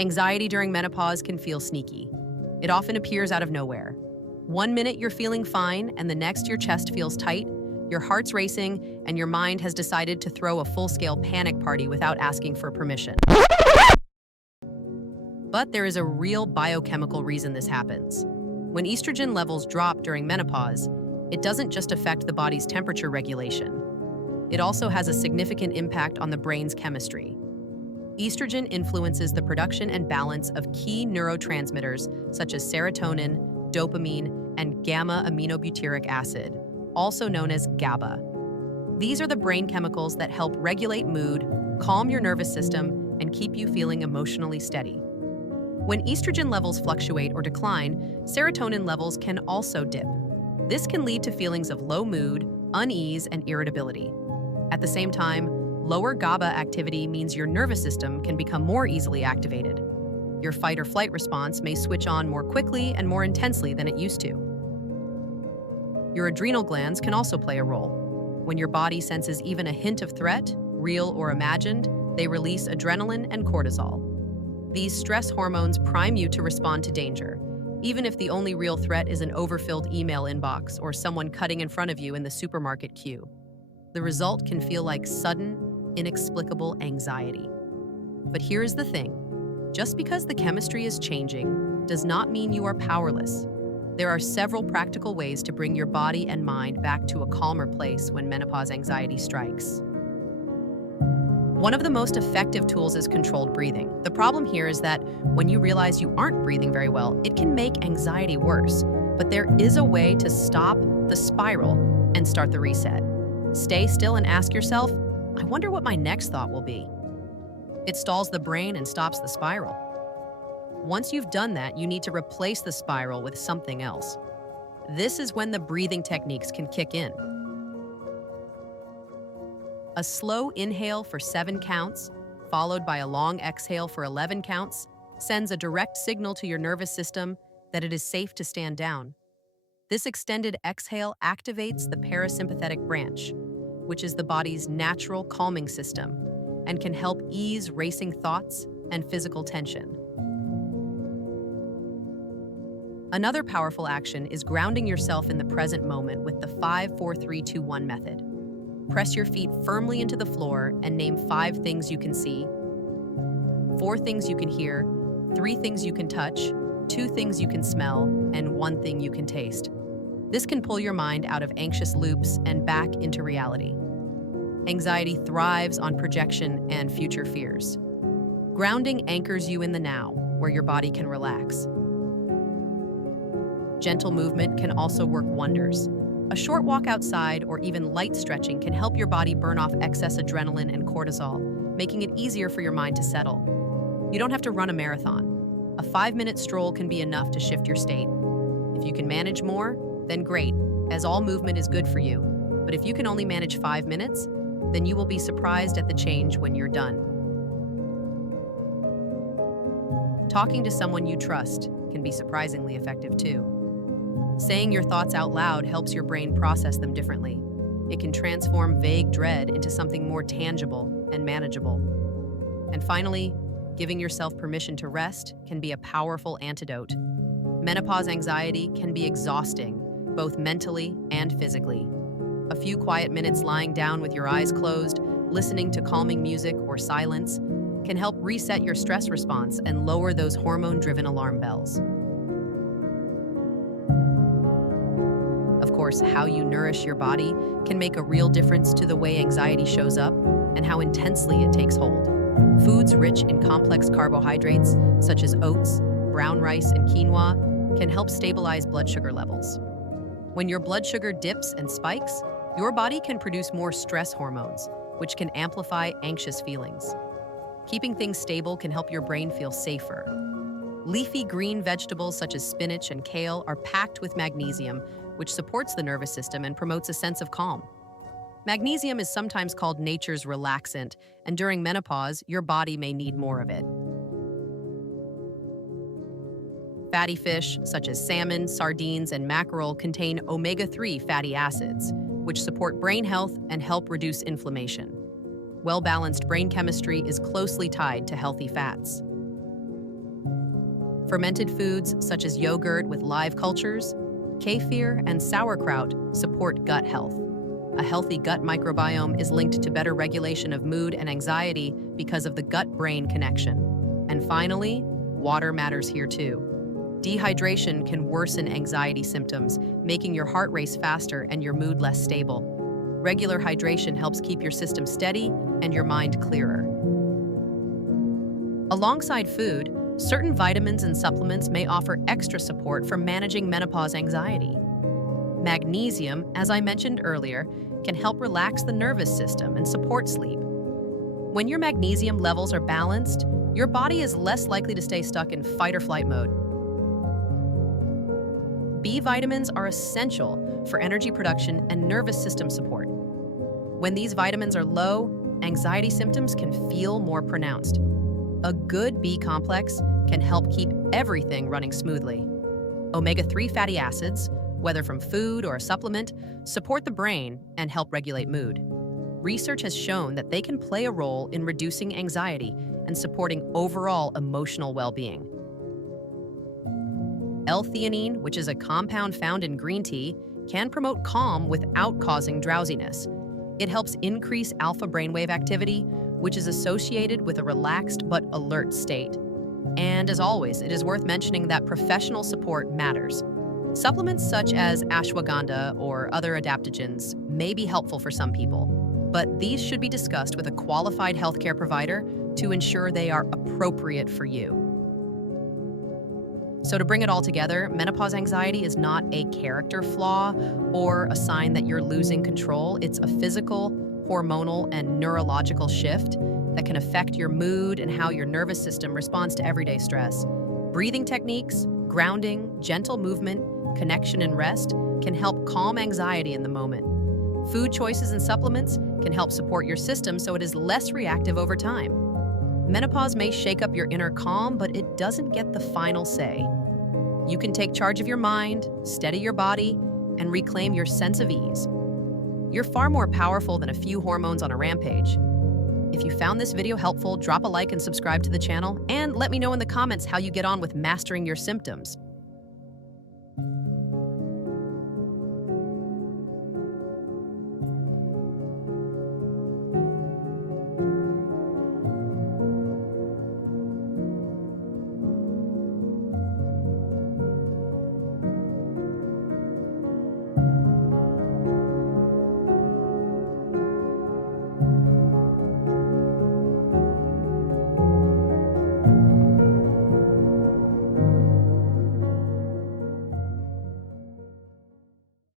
Anxiety during menopause can feel sneaky. It often appears out of nowhere. One minute you're feeling fine, and the next your chest feels tight, your heart's racing, and your mind has decided to throw a full-scale panic party without asking for permission. But there is a real biochemical reason this happens. When estrogen levels drop during menopause, it doesn't just affect the body's temperature regulation. It also has a significant impact on the brain's chemistry. Estrogen influences the production and balance of key neurotransmitters such as serotonin, dopamine, and gamma-aminobutyric acid, also known as GABA. These are the brain chemicals that help regulate mood, calm your nervous system, and keep you feeling emotionally steady. When estrogen levels fluctuate or decline, serotonin levels can also dip. This can lead to feelings of low mood, unease, and irritability. At the same time, lower GABA activity means your nervous system can become more easily activated. Your fight or flight response may switch on more quickly and more intensely than it used to. Your adrenal glands can also play a role. When your body senses even a hint of threat, real or imagined, they release adrenaline and cortisol. These stress hormones prime you to respond to danger, even if the only real threat is an overfilled email inbox or someone cutting in front of you in the supermarket queue. The result can feel like sudden, inexplicable anxiety. But here is the thing. Just because the chemistry is changing does not mean you are powerless. There are several practical ways to bring your body and mind back to a calmer place when menopause anxiety strikes. One of the most effective tools is controlled breathing. The problem here is that when you realize you aren't breathing very well, it can make anxiety worse. But there is a way to stop the spiral and start the reset. Stay still and ask yourself, I wonder what my next thought will be. It stalls the brain and stops the spiral. Once you've done that, you need to replace the spiral with something else. This is when the breathing techniques can kick in. A slow inhale for 7 counts, followed by a long exhale for 11 counts, sends a direct signal to your nervous system that it is safe to stand down. This extended exhale activates the parasympathetic branch, which is the body's natural calming system, and can help ease racing thoughts and physical tension. Another powerful action is grounding yourself in the present moment with the 5-4-3-2-1 method. Press your feet firmly into the floor and name 5 things you can see, 4 things you can hear, 3 things you can touch, 2 things you can smell, and 1 thing you can taste. This can pull your mind out of anxious loops and back into reality. Anxiety thrives on projection and future fears. Grounding anchors you in the now, where your body can relax. Gentle movement can also work wonders. A short walk outside or even light stretching can help your body burn off excess adrenaline and cortisol, making it easier for your mind to settle. You don't have to run a marathon. A 5-minute stroll can be enough to shift your state. If you can manage more, then great, as all movement is good for you. But if you can only manage 5 minutes, then you will be surprised at the change when you're done. Talking to someone you trust can be surprisingly effective too. Saying your thoughts out loud helps your brain process them differently. It can transform vague dread into something more tangible and manageable. And finally, giving yourself permission to rest can be a powerful antidote. Menopause anxiety can be exhausting, both mentally and physically. A few quiet minutes lying down with your eyes closed, listening to calming music or silence, can help reset your stress response and lower those hormone-driven alarm bells. Of course, how you nourish your body can make a real difference to the way anxiety shows up and how intensely it takes hold. Foods rich in complex carbohydrates, such as oats, brown rice, and quinoa, can help stabilize blood sugar levels. When your blood sugar dips and spikes, your body can produce more stress hormones, which can amplify anxious feelings. Keeping things stable can help your brain feel safer. Leafy green vegetables such as spinach and kale are packed with magnesium, which supports the nervous system and promotes a sense of calm. Magnesium is sometimes called nature's relaxant, and during menopause, your body may need more of it. Fatty fish, such as salmon, sardines, and mackerel, contain omega-3 fatty acids, which support brain health and help reduce inflammation. Well-balanced brain chemistry is closely tied to healthy fats. Fermented foods such as yogurt with live cultures, kefir, and sauerkraut support gut health. A healthy gut microbiome is linked to better regulation of mood and anxiety because of the gut-brain connection. And finally, water matters here too. Dehydration can worsen anxiety symptoms, making your heart race faster and your mood less stable. Regular hydration helps keep your system steady and your mind clearer. Alongside food, certain vitamins and supplements may offer extra support for managing menopause anxiety. Magnesium, as I mentioned earlier, can help relax the nervous system and support sleep. When your magnesium levels are balanced, your body is less likely to stay stuck in fight or flight mode. B vitamins are essential for energy production and nervous system support. When these vitamins are low, anxiety symptoms can feel more pronounced. A good B complex can help keep everything running smoothly. Omega-3 fatty acids, whether from food or a supplement, support the brain and help regulate mood. Research has shown that they can play a role in reducing anxiety and supporting overall emotional well-being. L-theanine, which is a compound found in green tea, can promote calm without causing drowsiness. It helps increase alpha brainwave activity, which is associated with a relaxed but alert state. And as always, it is worth mentioning that professional support matters. Supplements such as ashwagandha or other adaptogens may be helpful for some people, but these should be discussed with a qualified healthcare provider to ensure they are appropriate for you. So to bring it all together, menopause anxiety is not a character flaw or a sign that you're losing control. It's a physical, hormonal, and neurological shift that can affect your mood and how your nervous system responds to everyday stress. Breathing techniques, grounding, gentle movement, connection, and rest can help calm anxiety in the moment. Food choices and supplements can help support your system so it is less reactive over time. Menopause may shake up your inner calm, but it doesn't get the final say. You can take charge of your mind, steady your body, and reclaim your sense of ease. You're far more powerful than a few hormones on a rampage. If you found this video helpful, drop a like and subscribe to the channel, and let me know in the comments how you get on with mastering your symptoms.